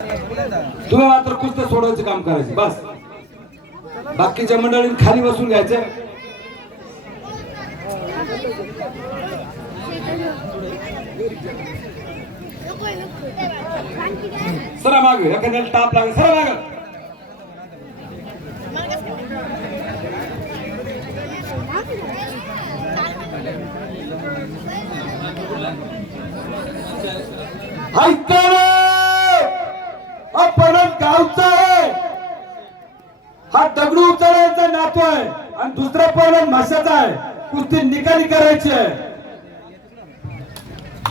तुम्ही मात्र कुस्त्या सोडवायचं काम करायचं. बस. बाकीच्या मंडळींनी खाली बसून घ्यायचं. सरा माग. एखाद्याला टाप लागेल. सरा माग. ऐकताना हा दगडू उचलायचा नातू आहे आणि दुसरा पहिला माशाचा आहे. कुस्ती निकाली करायची आहे.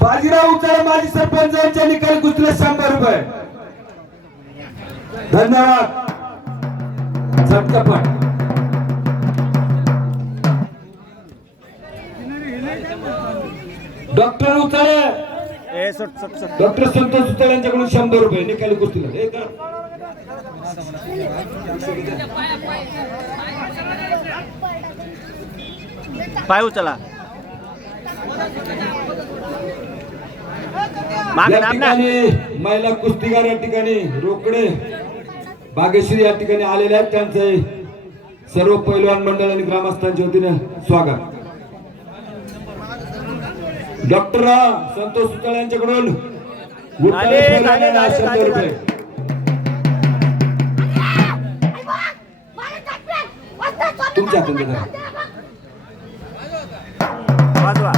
बाजीराव उचला माजी सरपंच यांच्या निकाली कुस्तीला शंभर रुपये. धन्यवाद. झटकपट डॉक्टर सुट डॉक्टर संतोष सुतार यांच्याकडून शंभर रुपये निकाली कुस्तीला. पाय उचला. या ठिकाणी महिला कुस्तीगार या ठिकाणी रोकडे बागेश्री या ठिकाणी आलेले आहेत त्यांचे. सर्व पैलवान मंडळ आणि ग्रामस्थांच्या वतीने स्वागत. डॉक्टर संतोष सुतार यांच्याकडून शंभर रुपये तुमच्या हातून तुमच्या हातून वाजवा.